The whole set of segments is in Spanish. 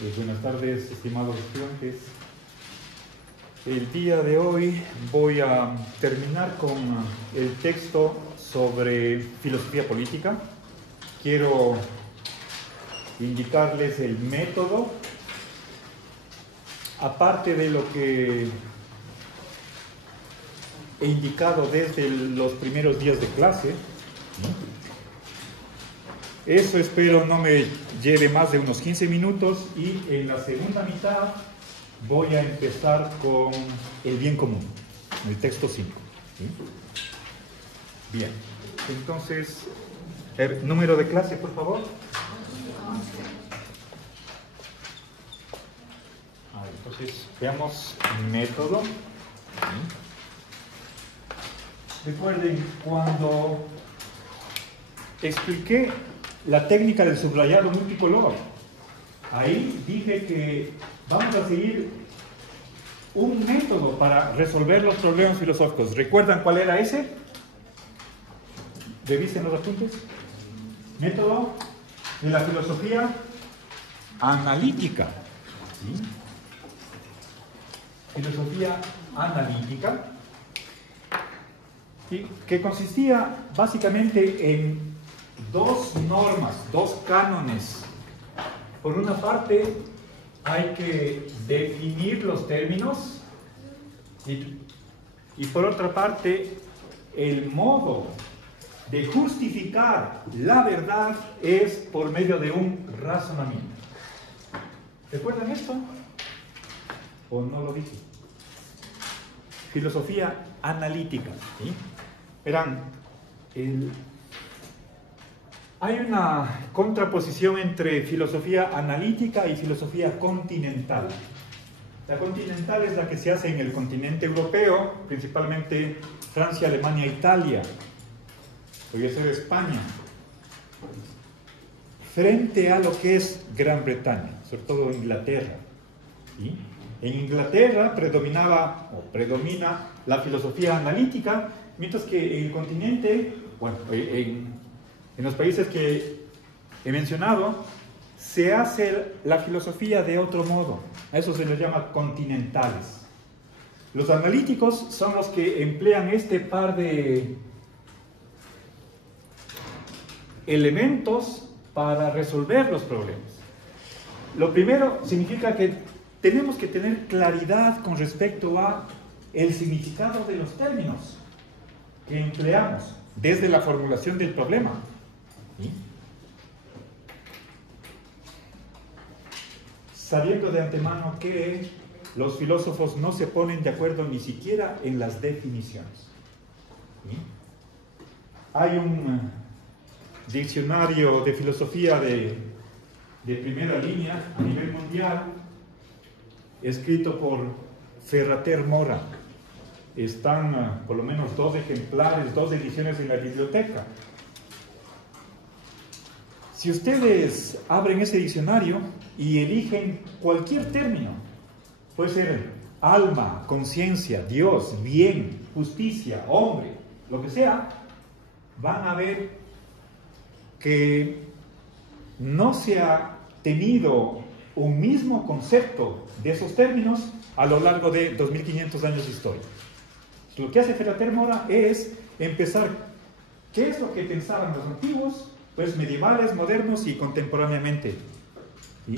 Buenas tardes, estimados estudiantes. El día de hoy voy a terminar con el texto sobre filosofía política. Quiero indicarles el método, aparte de lo que he indicado desde los primeros días de clase. Eso espero no me lleve más de unos 15 minutos y en la segunda mitad voy a empezar con el bien común, el texto 5. ¿Sí? Bien, entonces, el número de clase, por favor. Entonces, veamos método. Recuerden, cuando expliqué la técnica del subrayado multicolor, ahí dije que vamos a seguir un método para resolver los problemas filosóficos. ¿Recuerdan cuál era ese? Revisen los apuntes. Método de la filosofía analítica. ¿Sí? Filosofía analítica, ¿sí? Que consistía básicamente en dos normas, dos cánones. Por una parte, hay que definir los términos y por otra parte, el modo de justificar la verdad es por medio de un razonamiento. ¿Recuerdan esto? ¿O no lo dije? Filosofía analítica. ¿Sí? Verán, hay una contraposición entre filosofía analítica y filosofía continental. La continental es la que se hace en el continente europeo, principalmente Francia, Alemania, Italia, podría ser España, frente a lo que es Gran Bretaña, sobre todo Inglaterra. ¿Sí? En Inglaterra predomina la filosofía analítica, mientras que en el continente, en los países que he mencionado, se hace la filosofía de otro modo. A eso se les llama continentales. Los analíticos son los que emplean este par de elementos para resolver los problemas. Lo primero significa que tenemos que tener claridad con respecto a el significado de los términos que empleamos desde la formulación del problema. ¿Sí? Sabiendo de antemano que los filósofos no se ponen de acuerdo ni siquiera en las definiciones. ¿Sí? Hay un diccionario de filosofía de primera línea a nivel mundial, escrito por Ferrater Mora. Están por lo menos 2 ejemplares, 2 ediciones en la biblioteca. Si ustedes abren ese diccionario y eligen cualquier término, puede ser alma, conciencia, Dios, bien, justicia, hombre, lo que sea, van a ver que no se ha tenido un mismo concepto de esos términos a lo largo de 2500 años de historia. Lo que hace Ferrater Mora es empezar, ¿qué es lo que pensaban los antiguos? Pues medievales, modernos y contemporáneamente. ¿Sí?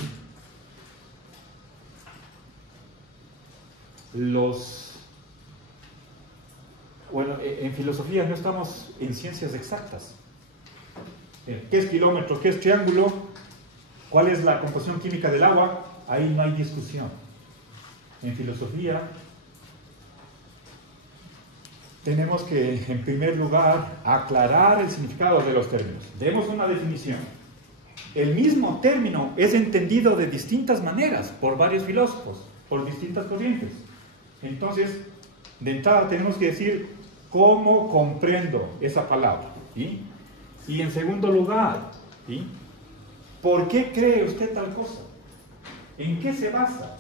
En filosofía no estamos en ciencias exactas. ¿Qué es kilómetro? ¿Qué es triángulo? ¿Cuál es la composición química del agua? Ahí no hay discusión. En filosofía tenemos que, en primer lugar, aclarar el significado de los términos. Demos una definición. El mismo término es entendido de distintas maneras por varios filósofos, por distintas corrientes. Entonces, de entrada tenemos que decir cómo comprendo esa palabra. ¿Sí? Y en segundo lugar, ¿sí? ¿Por qué cree usted tal cosa? ¿En qué se basa?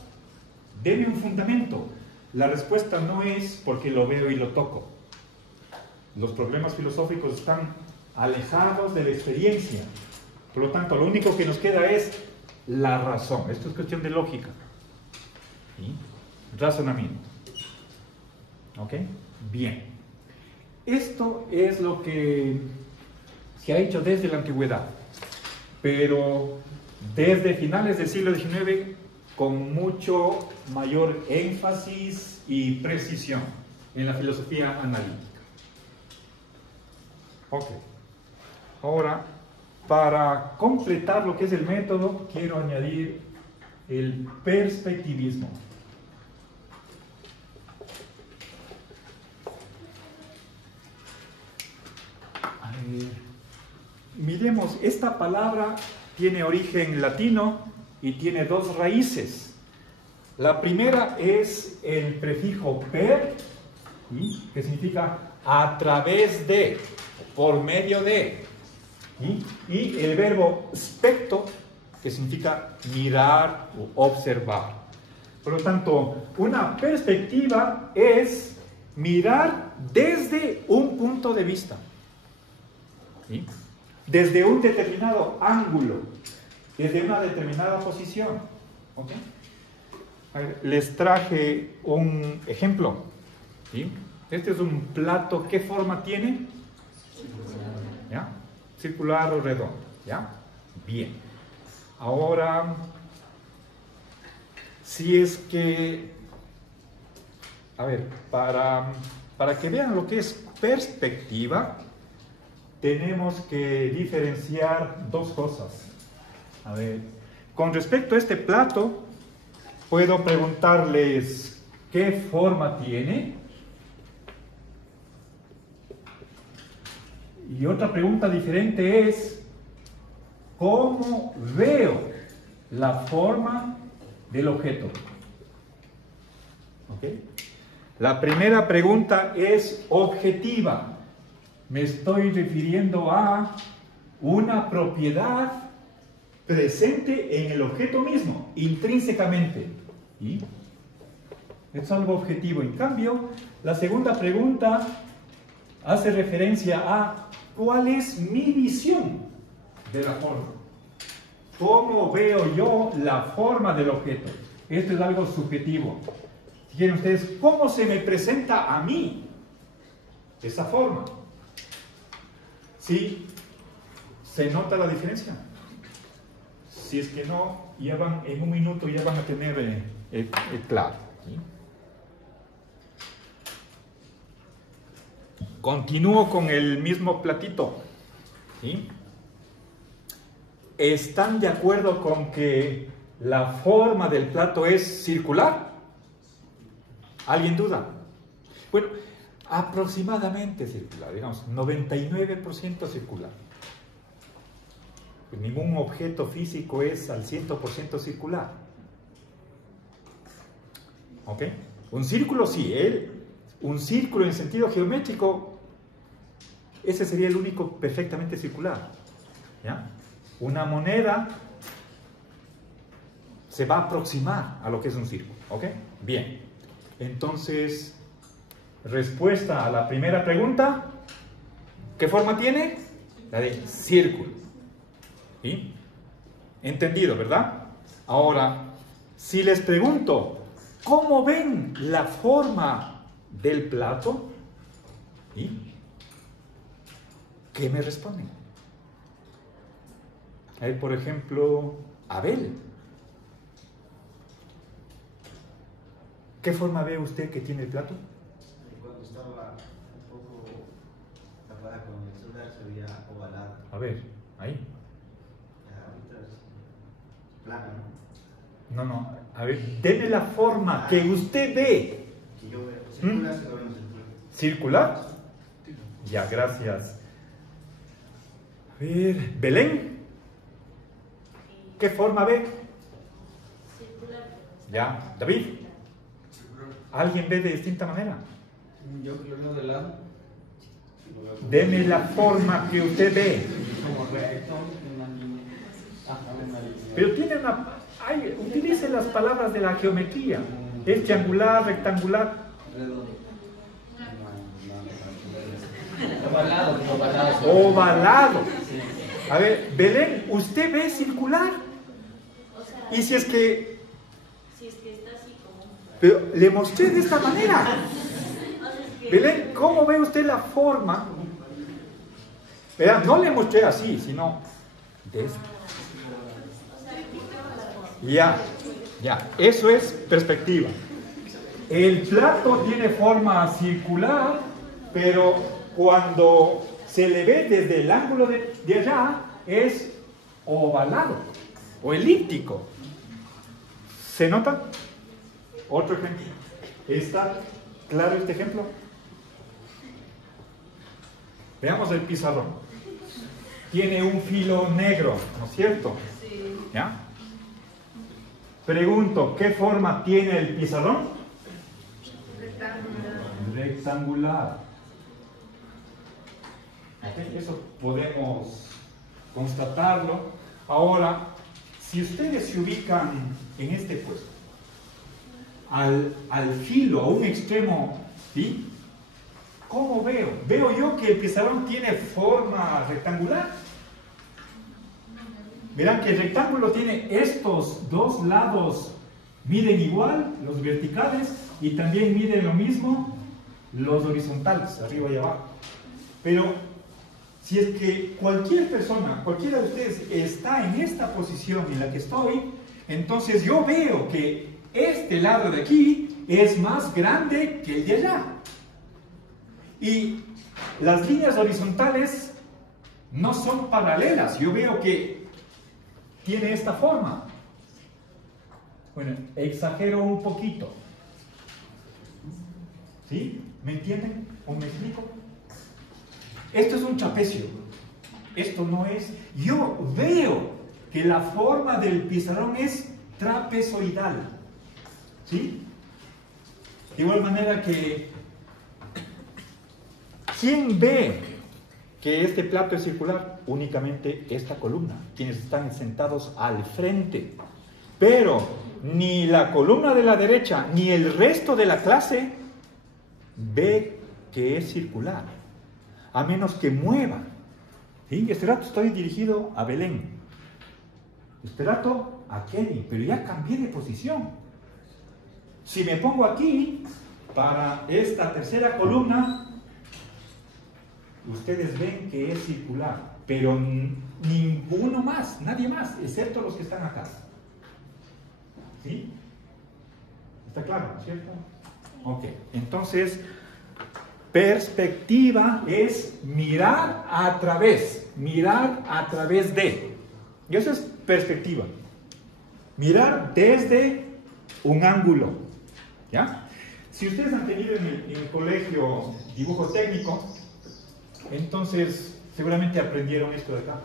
Deme un fundamento. La respuesta no es porque lo veo y lo toco. Los problemas filosóficos están alejados de la experiencia. Por lo tanto, lo único que nos queda es la razón. Esto es cuestión de lógica. ¿Sí? Razonamiento. ¿Ok? Bien. Esto es lo que se ha hecho desde la antigüedad, pero desde finales del siglo XIX con mucho mayor énfasis y precisión en la filosofía analítica. Ok. Ahora, para completar lo que es el método, quiero añadir el perspectivismo. Miremos, esta palabra tiene origen latino y tiene dos raíces. La primera es el prefijo per, ¿sí?, que significa a través de, por medio de, ¿sí?, y el verbo specto, que significa mirar o observar. Por lo tanto, una perspectiva es mirar desde un punto de vista, ¿sí?, desde un determinado ángulo, desde una determinada posición. ¿Okay? A ver, les traje un ejemplo, ¿sí? Este es un plato. ¿Qué forma tiene? ¿Ya? ¿Circular o redondo? ¿Ya? Bien. Ahora, si es que, a ver, para que vean lo que es perspectiva, tenemos que diferenciar dos cosas. A ver, con respecto a este plato, puedo preguntarles qué forma tiene. Y otra pregunta diferente es, ¿cómo veo la forma del objeto? ¿Ok? La primera pregunta es objetiva. Me estoy refiriendo a una propiedad presente en el objeto mismo, intrínsecamente. ¿Sí? Es algo objetivo. En cambio, la segunda pregunta hace referencia a cuál es mi visión de la forma. ¿Cómo veo yo la forma del objeto? Esto es algo subjetivo. Si quieren ustedes, ¿cómo se me presenta a mí esa forma? ¿Sí? ¿Se nota la diferencia? Si es que no, ya van, en un minuto ya van a tener claro. ¿Sí? Continúo con el mismo platito. ¿Sí? ¿Están de acuerdo con que la forma del plato es circular? ¿Alguien duda? Bueno, aproximadamente circular, digamos, 99% circular. Pues ningún objeto físico es al 100% circular. ¿Ok? Un círculo sí, un círculo en sentido geométrico, ese sería el único perfectamente circular. ¿Ya? Una moneda se va a aproximar a lo que es un círculo. ¿Ok? Bien. Entonces, respuesta a la primera pregunta, ¿qué forma tiene? La de círculo. ¿Sí? Entendido, ¿verdad? Ahora, si les pregunto, ¿cómo ven la forma del plato? ¿Sí? ¿Qué me responden? Hay, por ejemplo, Abel. ¿Qué forma ve usted que tiene el plato? Cuando estaba un poco tapada con el celular se veía ovalado. A ver, ahí. Ahorita es plano, ¿no? No, no. A ver, deme la forma que usted ve. Que yo veo. Circular, se lo vemos circular. ¿Circular? Ya, gracias. A ver, Belén. ¿Qué forma ve? Circular. Ya, David. ¿Alguien ve de distinta manera? Yo lo veo de lado. Deme la forma que usted ve. Como recto, una línea. Una línea. Pero tiene utilice las palabras de la geometría. Es triangular, rectangular. Redondo. Ovalado, ovalado. Ovalado. Sí. A ver, Belén, ¿usted ve circular? Y si es que... Si es que está así como... Pero le mostré de esta manera. O sea, es que... Belén, ¿cómo ve usted la forma? Verá, no le mostré así, sino de esta. Ya, eso es perspectiva. El plato tiene forma circular, pero cuando se le ve desde el ángulo de allá, es ovalado o elíptico. ¿Se nota? Otro ejemplo. ¿Está claro este ejemplo? Veamos el pizarrón. Tiene un filo negro, ¿no es cierto? Sí. ¿Ya? Pregunto, ¿qué forma tiene el pizarrón? Rectangular. Ok, eso podemos constatarlo. Ahora, si ustedes se ubican en este puesto, al filo, a un extremo, ¿sí? ¿Cómo veo? ¿Veo yo que el pizarrón tiene forma rectangular? Verán que el rectángulo tiene estos dos lados, miden igual, los verticales, y también miden lo mismo los horizontales, arriba y abajo. Pero si es que cualquier persona, cualquiera de ustedes está en esta posición en la que estoy, entonces yo veo que este lado de aquí es más grande que el de allá. Y las líneas horizontales no son paralelas. Yo veo que tiene esta forma. Bueno, exagero un poquito. ¿Sí? ¿Me entienden? ¿O me explico? Esto es un trapecio. Esto no es... Yo veo que la forma del pizarrón es trapezoidal. ¿Sí? De igual manera que... ¿Quién ve que este plato es circular? Únicamente esta columna, quienes están sentados al frente. Pero ni la columna de la derecha ni el resto de la clase ve que es circular, a menos que mueva. ¿Sí? Este rato estoy dirigido a Belén, este rato a Kevin, pero ya cambié de posición. Si me pongo aquí, para esta tercera columna, ustedes ven que es circular, pero ninguno más, nadie más, excepto los que están acá. ¿Sí? ¿Está claro, cierto? Ok, entonces, perspectiva es mirar a través de. Y eso es perspectiva. Mirar desde un ángulo. ¿Ya? Si ustedes han tenido en el colegio dibujo técnico, entonces seguramente aprendieron esto de acá.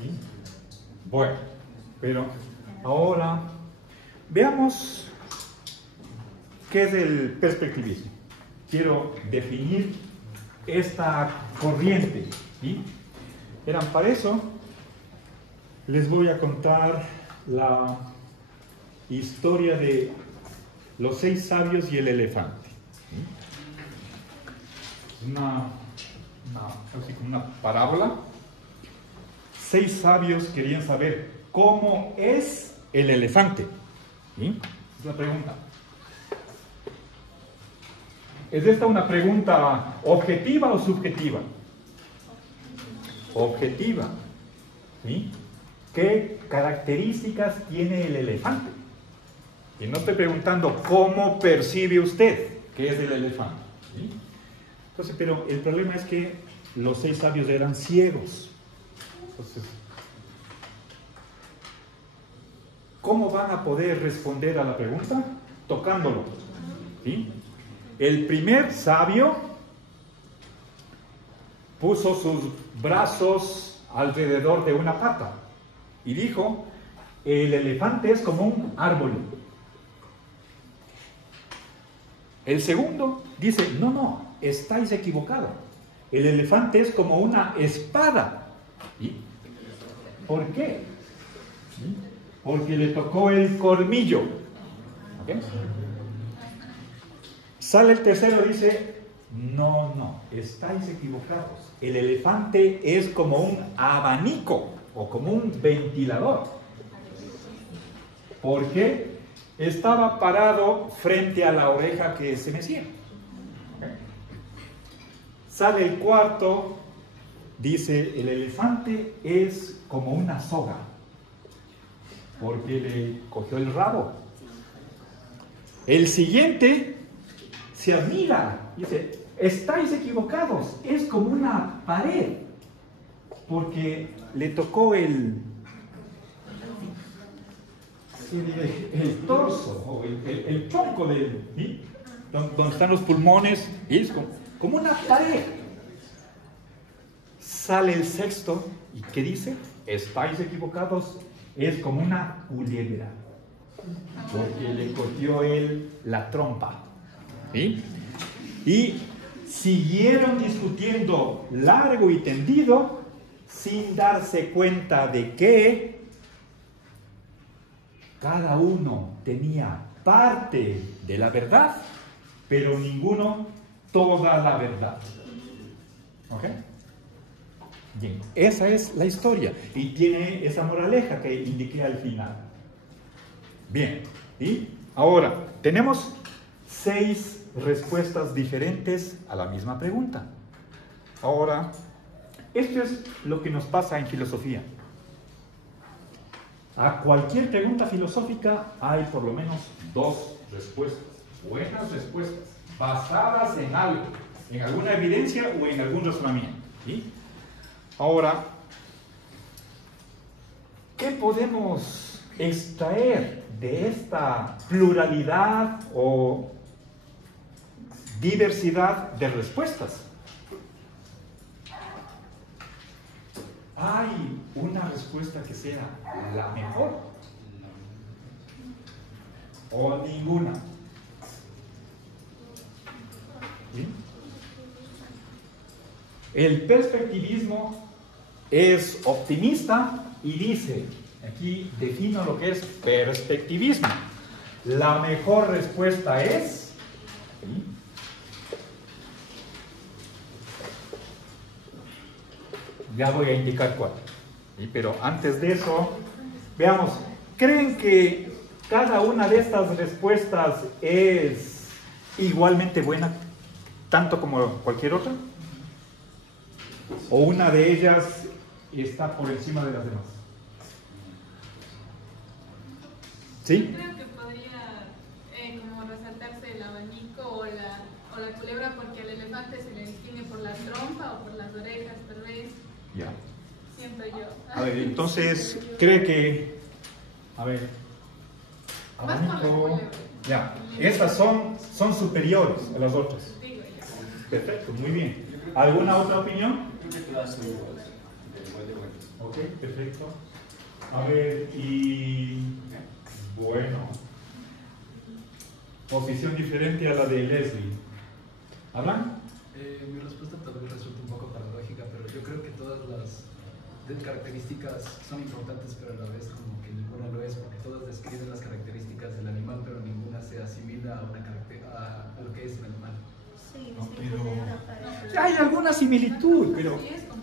¿Sí? Bueno, pero ahora veamos qué es el perspectivismo. Quiero definir esta corriente. ¿Sí? Verán, para eso les voy a contar la historia de los 6 sabios y el elefante. Así como una parábola. 6 sabios querían saber cómo es el elefante. ¿Sí? Es la pregunta. ¿Es esta una pregunta objetiva o subjetiva? Objetiva. ¿Sí? ¿Qué características tiene el elefante? Y no estoy preguntando cómo percibe usted qué es el elefante. ¿Sí? Entonces, pero el problema es que los 6 sabios eran ciegos. Entonces, ¿cómo van a poder responder a la pregunta? Tocándolo. ¿Sí? El primer sabio puso sus brazos alrededor de una pata y dijo: el elefante es como un árbol. El segundo dice: no, estáis equivocados. El elefante es como una espada. ¿Sí? ¿Por qué? ¿Sí? Porque le tocó el colmillo. ¿Okay? Sale el tercero y dice: no, estáis equivocados. El elefante es como un abanico o como un ventilador. Porque estaba parado frente a la oreja que se mecía. Sale el cuarto, dice, el elefante es como una soga, porque le cogió el rabo. El siguiente se admira, dice, estáis equivocados, es como una pared, porque le tocó el torso, o el tronco ¿sí? Donde están los pulmones, y es como una pared. Sale el sexto, ¿y qué dice? Estáis equivocados, es como una culebra, porque le cortó él la trompa. ¿Sí? Y siguieron discutiendo largo y tendido, sin darse cuenta de que cada uno tenía parte de la verdad, pero ninguno toda la verdad. ¿Ok? Bien, esa es la historia y tiene esa moraleja que indiqué al final. Bien, y ahora tenemos 6 respuestas diferentes a la misma pregunta. Ahora, esto es lo que nos pasa en filosofía. A cualquier pregunta filosófica hay por lo menos 2 respuestas, buenas respuestas, basadas en algo, en alguna evidencia o en algún razonamiento. ¿Sí? Ahora, ¿qué podemos extraer de esta pluralidad o diversidad de respuestas? ¿Hay una respuesta que sea la mejor? ¿O ninguna? ¿Sí? El perspectivismo es optimista y dice, aquí defino lo que es perspectivismo. La mejor respuesta es... ¿sí? Ya voy a indicar cuál. ¿Sí? Pero antes de eso, veamos, ¿creen que cada una de estas respuestas es igualmente buena, tanto como cualquier otra? ¿O una de ellas está por encima de las demás? ¿Sí? Creo que podría como resaltarse el abanico o la culebra, porque al elefante se le distingue por la trompa o por las orejas, tal vez. Ya. Siento yo. A ver, entonces, ¿cree que... A ver... Más con la culebra. Ya, estas son superiores a las otras. Digo yo. Perfecto, muy bien. ¿Alguna otra opinión? Creo que todas son iguales. Igual de buenas. Ok, perfecto. A ver, y... Bueno. Posición diferente a la de Leslie. ¿Hablan? Mi respuesta tal vez resulta un poco paradójica, pero yo creo que todas las características son importantes, pero a la vez como que ninguna lo es, porque todas describen las características del animal, pero ninguna se asimila a lo que es el animal. Sí, No, sí, pero... para Ya hay alguna similitud, pero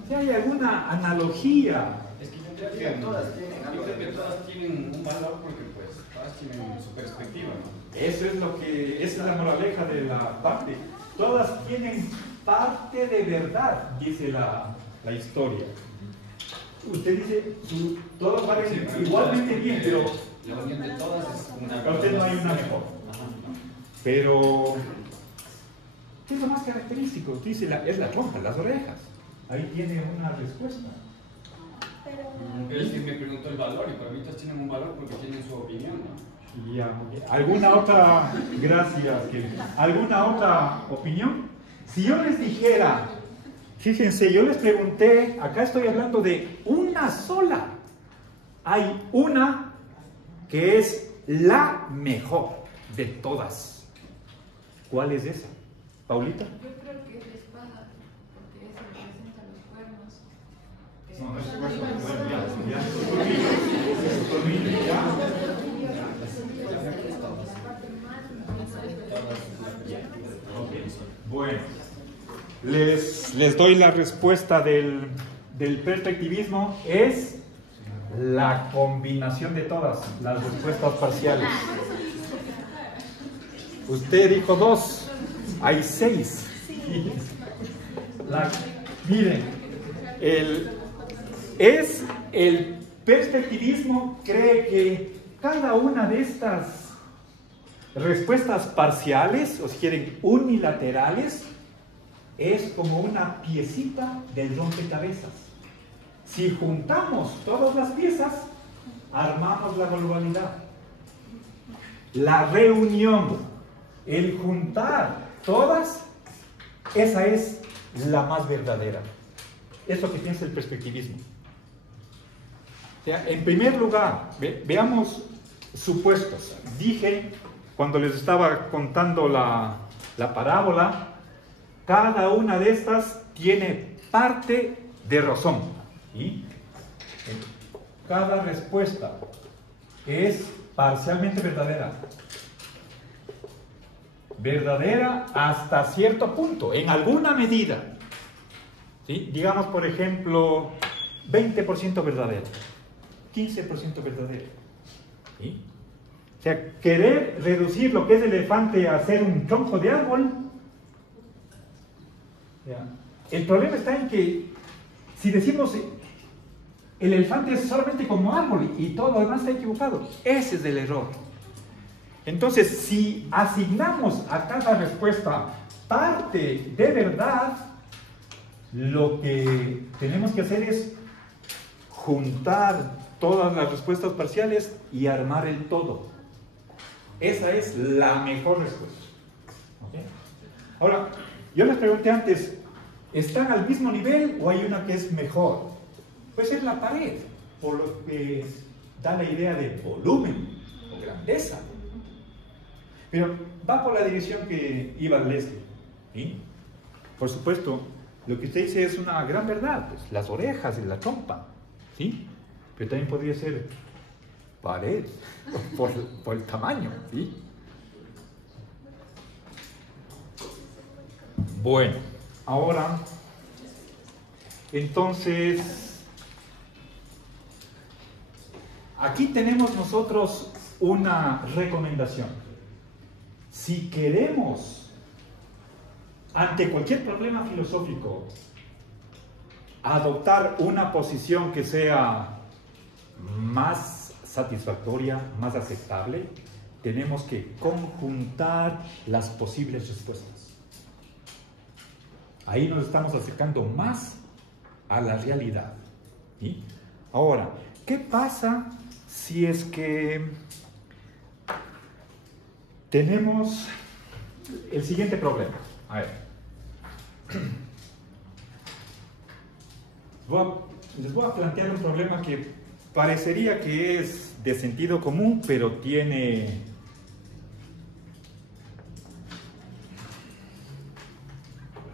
ya hay alguna analogía. Es que yo creo que todas tienen un valor porque pues todas tienen su perspectiva, ¿no? Eso es esa es la moraleja de la parte. Todas tienen parte de verdad, dice la historia. Usted dice, todas valen igualmente bien, pero Igualmente todas es una... para usted no hay una mejor. Ajá, ¿no? Pero, ¿qué es lo más característico? Usted dice, es la trompa, las orejas. Ahí tiene una respuesta. Pero es que me preguntó el valor y para mí todas tienen un valor porque tienen su opinión, ¿no? Ya, ¿alguna otra, gracias, alguna otra opinión? Si yo les dijera, fíjense, yo les pregunté, acá estoy hablando de una sola. Hay una que es la mejor de todas. ¿Cuál es esa? ¿Paulita? Yo creo que es la espada, porque eso representa los cuernos. No, es bueno, ya. Bueno, les doy la respuesta del perspectivismo. Es la combinación de todas las respuestas parciales. Usted dijo 2, hay 6. Miren, el perspectivismo cree que cada una de estas respuestas parciales, o si quieren unilaterales, es como una piecita del rompecabezas. Si juntamos todas las piezas, armamos la globalidad. La reunión, el juntar todas, esa es la más verdadera. Es lo que piensa el perspectivismo. O sea, en primer lugar, veamos supuestos. Dije, cuando les estaba contando la parábola, cada una de estas tiene parte de razón. ¿Sí? Cada respuesta es parcialmente verdadera. Verdadera hasta cierto punto, en alguna medida. ¿Sí? Digamos, por ejemplo, 20% verdadera, 15% verdadera. ¿Sí? O sea, querer reducir lo que es el elefante a ser un tronco de árbol, ¿ya? El problema está en que si decimos el elefante es solamente como árbol y todo lo demás está equivocado, ese es el error. Entonces, si asignamos a cada respuesta parte de verdad, lo que tenemos que hacer es juntar todas las respuestas parciales y armar el todo. Esa es la mejor respuesta. ¿Okay? Ahora, yo les pregunté antes, ¿están al mismo nivel o hay una que es mejor? Puede ser la pared, por lo que da la idea de volumen o grandeza. Pero va por la dirección que iba Leslie. ¿Sí? Por supuesto, lo que usted dice es una gran verdad, pues, las orejas y la trompa. ¿Sí? Pero también podría ser pared, por el tamaño. ¿Sí? Bueno, ahora, entonces, aquí tenemos nosotros una recomendación. Si queremos, ante cualquier problema filosófico, adoptar una posición que sea más satisfactoria, más aceptable, tenemos que conjuntar las posibles respuestas. Ahí nos estamos acercando más a la realidad. ¿Sí? Ahora, ¿qué pasa si es que tenemos el siguiente problema? A ver. Les voy a plantear un problema que parecería que es de sentido común, pero tiene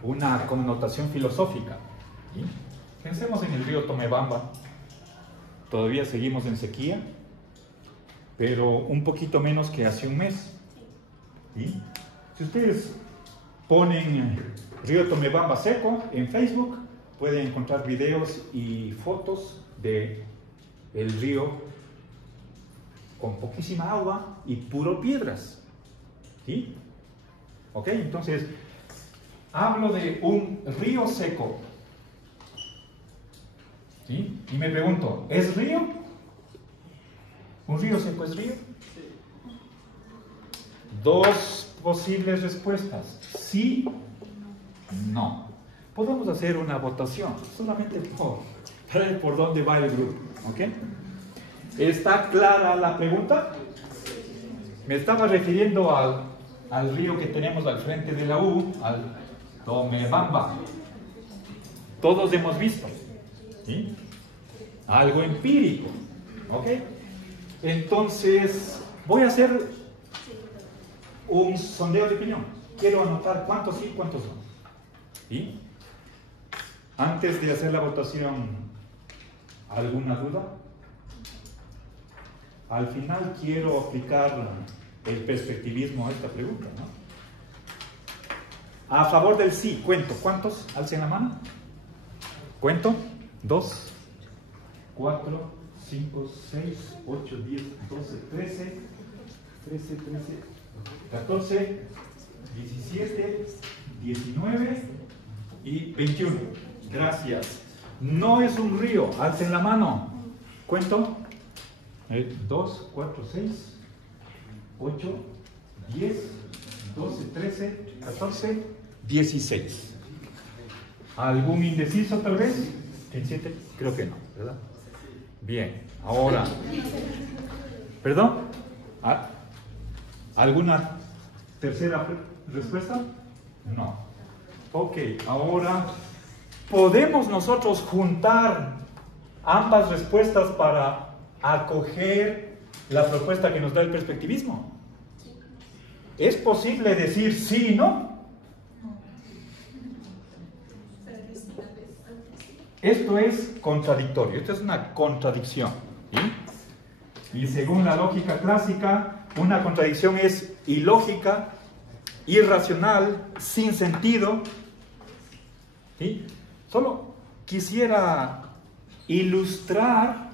una connotación filosófica. ¿Sí? Pensemos en el río Tomebamba. Todavía seguimos en sequía, pero un poquito menos que hace un mes. ¿Sí? Si ustedes ponen río Tomebamba seco en Facebook, pueden encontrar videos y fotos de el río con poquísima agua y puro piedras. ¿Sí? Ok, entonces hablo de un río seco. ¿Sí? Y me pregunto, ¿es río? ¿Un río seco es río? Dos posibles respuestas: sí, no. Podemos hacer una votación, solamente para ver por dónde va el grupo. ¿Ok? ¿Está clara la pregunta? Me estaba refiriendo al río que tenemos al frente de la U, al Tomebamba. Todos hemos visto. ¿Sí? Algo empírico. ¿Ok? Entonces, voy a hacer un sondeo de opinión. Quiero anotar cuántos sí y cuántos no. ¿Sí? Antes de hacer la votación, ¿alguna duda? Al final quiero aplicar el perspectivismo a esta pregunta, ¿no? A favor del sí, cuento. ¿Cuántos? Alcen la mano. ¿Cuento? 2, 4, 5, 6, 8, 10, 12, 13, 14, 17, 19 y 21. Gracias. No es un río. Alcen la mano. ¿Cuento? 2, 4, 6, 8, 10, 12, 13, 14, 16. ¿Algún indeciso tal vez? ¿En 7? Creo que no, ¿verdad? Bien, ahora. ¿Perdón? ¿Alguna tercera respuesta? No. Ok, ahora, ¿podemos nosotros juntar ambas respuestas para acoger la propuesta que nos da el perspectivismo? ¿Es posible decir sí y no? Esto es contradictorio, esto es una contradicción. ¿Sí? Y según la lógica clásica, una contradicción es ilógica, irracional, sin sentido. ¿Sí? Solo quisiera ilustrar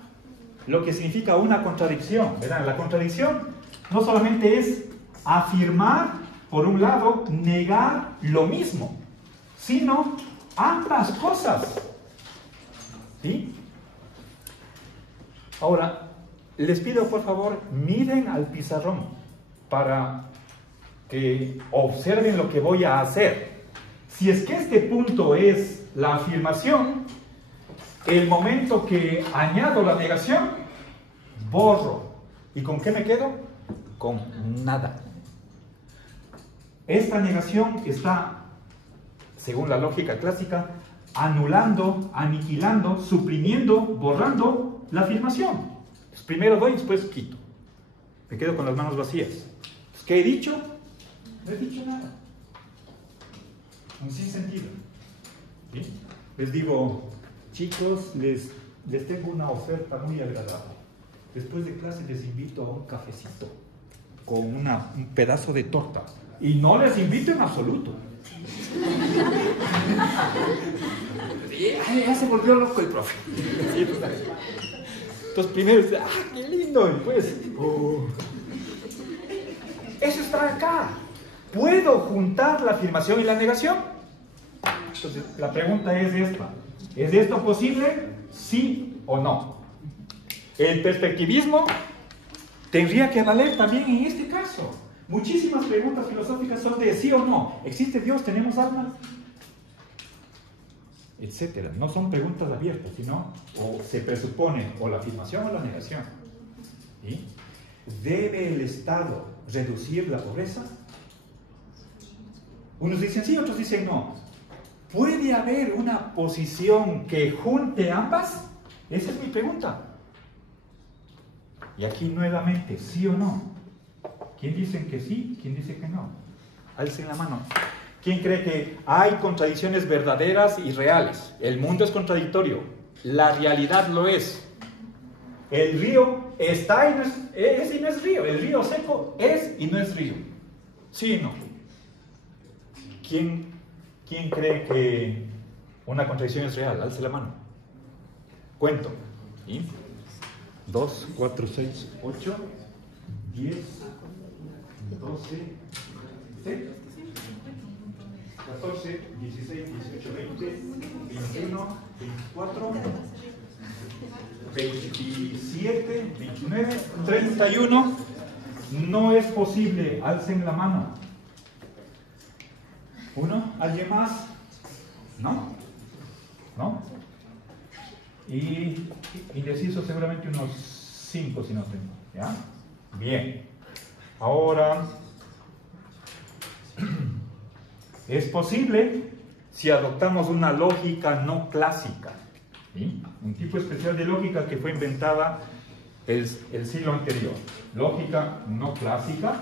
lo que significa una contradicción, ¿verdad? La contradicción no solamente es afirmar, por un lado, negar lo mismo, sino ambas cosas. ¿Sí? Ahora, les pido por favor, miren al pizarrón para que observen lo que voy a hacer. Si es que este punto es la afirmación, el momento que añado la negación, borro. ¿Y con qué me quedo? Con nada. Esta negación está, según la lógica clásica, anulando, aniquilando, suprimiendo, borrando la afirmación. Pues primero doy, después quito. Me quedo con las manos vacías. Pues, ¿qué he dicho? No he dicho nada. Un sin sentido. ¿Sí? Les digo, chicos, les tengo una oferta muy agradable. Después de clase les invito a un cafecito con un pedazo de torta. Y no les invito en absoluto. Ya se volvió loco el profe. Entonces primero dice, qué lindo. Y pues, eso está acá. ¿Puedo juntar la afirmación y la negación? Entonces la pregunta es esta. ¿Es esto posible? ¿Sí o no? El perspectivismo tendría que valer también en este caso. Muchísimas preguntas filosóficas son de sí o no. ¿Existe Dios? ¿Tenemos alma? Etcétera. No son preguntas abiertas, sino o se presupone o la afirmación o la negación. ¿Sí? ¿Debe el Estado reducir la pobreza? Unos dicen sí, otros dicen no. ¿Puede haber una posición que junte ambas? Esa es mi pregunta. Y aquí nuevamente, ¿sí o no? ¿Quién dice que sí? ¿Quién dice que no? Alcen la mano. ¿Quién cree que hay contradicciones verdaderas y reales? El mundo es contradictorio. La realidad lo es. El río está y no es y no es río. El río seco es y no es río. ¿Sí y no? ¿Quién cree que una contradicción es real? Alce la mano. Cuento. ¿Sí? 2, 4, 6, 8, 10, 12, 16, 14, 16, 18, 20, 21, 24, 27, 29, 31. No es posible. Alcen la mano. ¿Uno? ¿Alguien más? ¿No? ¿No? Y indeciso seguramente unos 5 si no tengo. ¿Ya? Bien. Ahora, es posible si adoptamos una lógica no clásica. ¿Sí? Un tipo especial de lógica que fue inventada el siglo anterior. Lógica no clásica.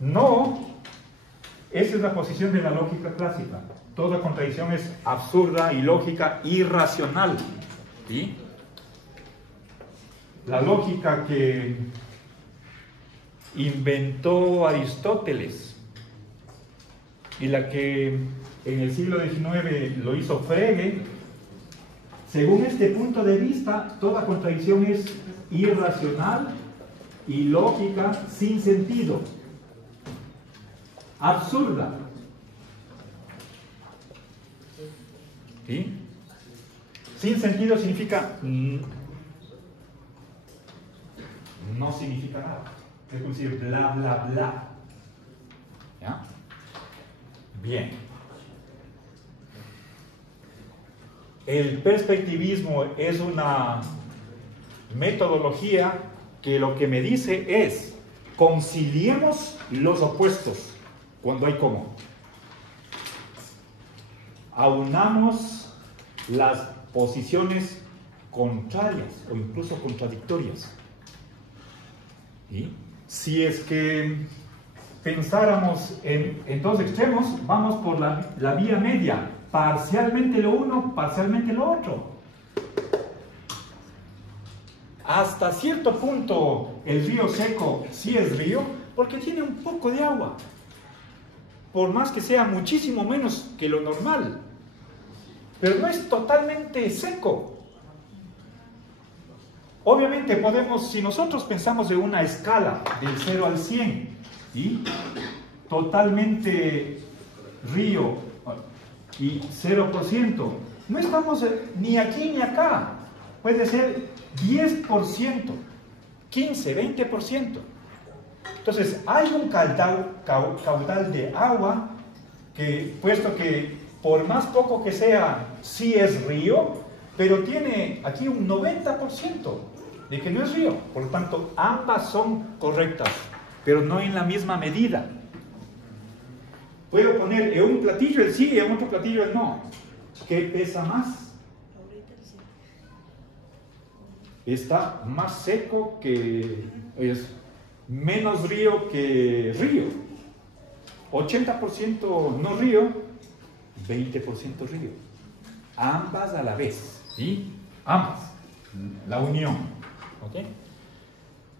No, esa es la posición de la lógica clásica. Toda contradicción es absurda, ilógica, irracional. ¿Sí? La lógica que inventó Aristóteles y la que en el siglo XIX lo hizo Frege Según este punto de vista, toda contradicción es irracional, ilógica, sin sentido, absurda. ¿Sí? Sin sentido significa no significa nada. Es como decir bla, bla, bla. ¿Ya? Bien. El perspectivismo es una metodología que lo que me dice es conciliemos los opuestos cuando hay cómo. Aunamos las posiciones contrarias o incluso contradictorias. ¿Y? Si es que pensáramos en dos extremos, vamos por la vía media, parcialmente lo uno, parcialmente lo otro. Hasta cierto punto el río seco sí es río porque tiene un poco de agua, por más que sea muchísimo menos que lo normal, pero no es totalmente seco. Obviamente podemos, si nosotros pensamos de una escala del 0 al 100, ¿sí? Totalmente río y 0%, no estamos ni aquí ni acá, puede ser 10%, 15, 20%. Entonces hay un caudal de agua que, puesto que por más poco que sea, sí es río, pero tiene aquí un 90% de que no es río. Por lo tanto, ambas son correctas, pero no en la misma medida. Puedo poner en un platillo el sí y en otro platillo el no. ¿Qué pesa más? Está más seco que... es menos río que río. 80% no río, 20% río. Ambas a la vez, ¿sí? Ambas. La unión. ¿Ok?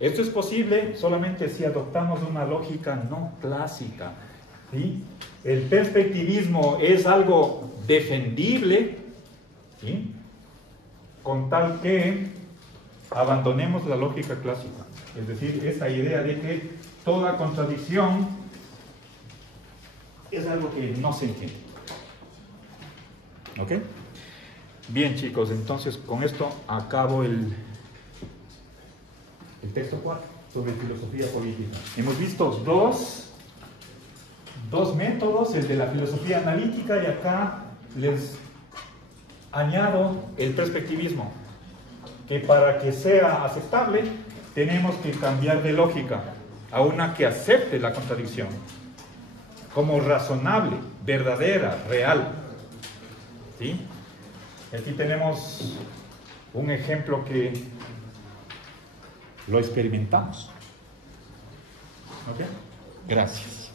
Esto es posible solamente si adoptamos una lógica no clásica. ¿Sí? El perspectivismo es algo defendible, ¿sí? Con tal que abandonemos la lógica clásica. Es decir, esa idea de que toda contradicción es algo que no se entiende. ¿Ok? Bien, chicos, entonces con esto acabo el texto 4 sobre filosofía política. Hemos visto dos métodos, el de la filosofía analítica, y acá les añado el perspectivismo, que para que sea aceptable tenemos que cambiar de lógica a una que acepte la contradicción como razonable, verdadera, real. ¿Sí? Aquí tenemos un ejemplo que lo experimentamos. ¿Ok? Gracias.